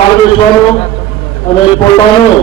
પાર બેસવાનો અને પોતાનો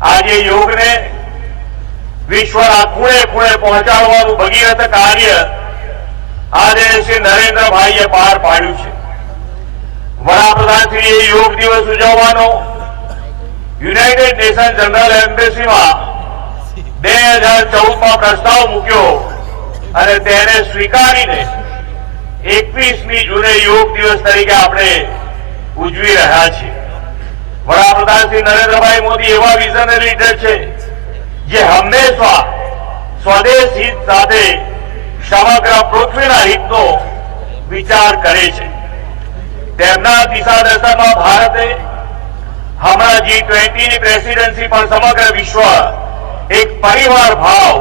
આજે યોગને વિશ્વના ખૂણે ખૂણે પહોંચાડવાનું ભગીરથ કાર્ય આજે શ્રી નરેન્દ્રભાઈએ પાર પાડ્યું છે. વડાપ્રધાનશ્રીએ યોગ દિવસ ઉજવવાનો યુનાઇટેડ નેશન જનરલ એમ્બેસીમાં 2014માં પ્રસ્તાવ મૂક્યો અને તેને સ્વીકારીને 21મી જૂને યોગ દિવસ તરીકે આપણે ઉજવી રહ્યા છીએ. વડાપ્રધાન શ્રી નરેન્દ્રભાઈ મોદી એવા વિઝનરી લીડર છે જે હંમેશા સ્વદેશ હિત સાથે સમગ્ર પૃથ્વીના હિતનો વિચાર કરે છે. તેમના દિશા દર્શનમાં ભારતે હમણાં G20ની પ્રેસિડેન્સી પણ સમગ્ર વિશ્વ એક પરિવાર ભાવ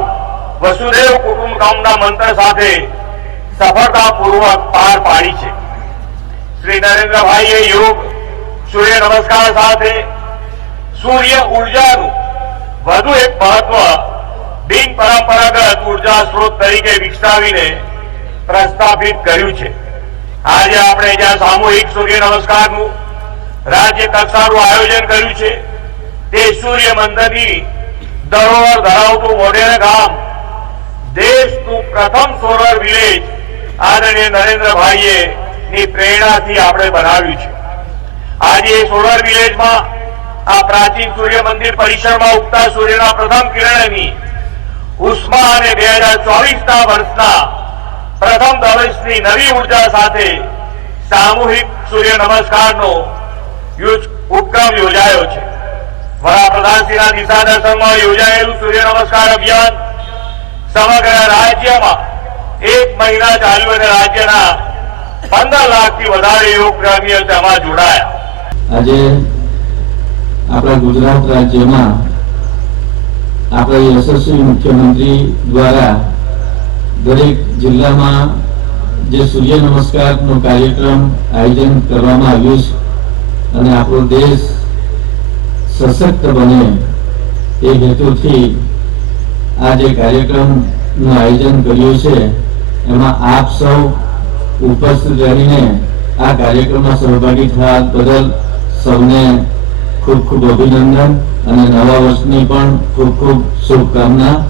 વસુદેવ કુટુંબકમના મંત્ર સાથે સફળતાપૂર્વક પાર પાડી છે. શ્રી નરેન્દ્રભાઈએ યોગ સૂર્ય નમસ્કાર સાથે સૂર્ય ઉર્જાનું વધુ એક મહત્વ બિન પરંપરાગત ઉર્જા સ્ત્રોત તરીકે વિકસાવીને પ્રસ્થાપિત કર્યું છે. આજે આપણે જ્યાં સામૂહિક સૂર્ય નમસ્કારનું રાજ્ય કક્ષાનું આયોજન કર્યું છે તે સૂર્ય મંદિરની ધરોહર ધરાવતું મોઢેરા ગામ દેશનું પ્રથમ સોલર વિલેજ આદરણીય નરેન્દ્રભાઈએ ની પ્રેરણાથી આપણે બનાવ્યું છે. આજે સોલર વિલેજમાં આ પ્રાચીન સૂર્ય મંદિર પરિસરમાં ઉગતા સૂર્યના પ્રથમ કિરણની ઉષ્મા અને 2024ના વર્ષના પ્રથમ દિવસની નવી ઉર્જા સાથે સામૂહિક સૂર્ય નમસ્કારનો ઉપક્રમ યોજાયો છે. વડાપ્રધાનશ્રીના દિશા દર્શનમાં યોજાયેલું સૂર્ય નમસ્કાર અભિયાન સમગ્ર રાજ્યમાં 1 મહિના ચાલ્યું અને રાજ્યના 15 લાખથી વધારે યોગ પ્રેમીઓ તેમાં જોડાયા. આજે આપણા ગુજરાત રાજ્યમાં આપણા યશસ્વી મુખ્યમંત્રી દ્વારા દરેક જિલ્લામાં જે સૂર્ય નમસ્કારનો કાર્યક્રમ આયોજન કરવામાં આવ્યું છે અને આપણો દેશ સશક્ત બને એ હેતુથી આ જે કાર્યક્રમનું આયોજન કર્યું છે એમાં આપ સૌ ઉપસ્થિત રહીને આ કાર્યક્રમમાં સહભાગી થવા બદલ સૌને ખૂબ ખૂબ અભિનંદન અને નવા વર્ષની પણ ખૂબ ખૂબ શુભકામના.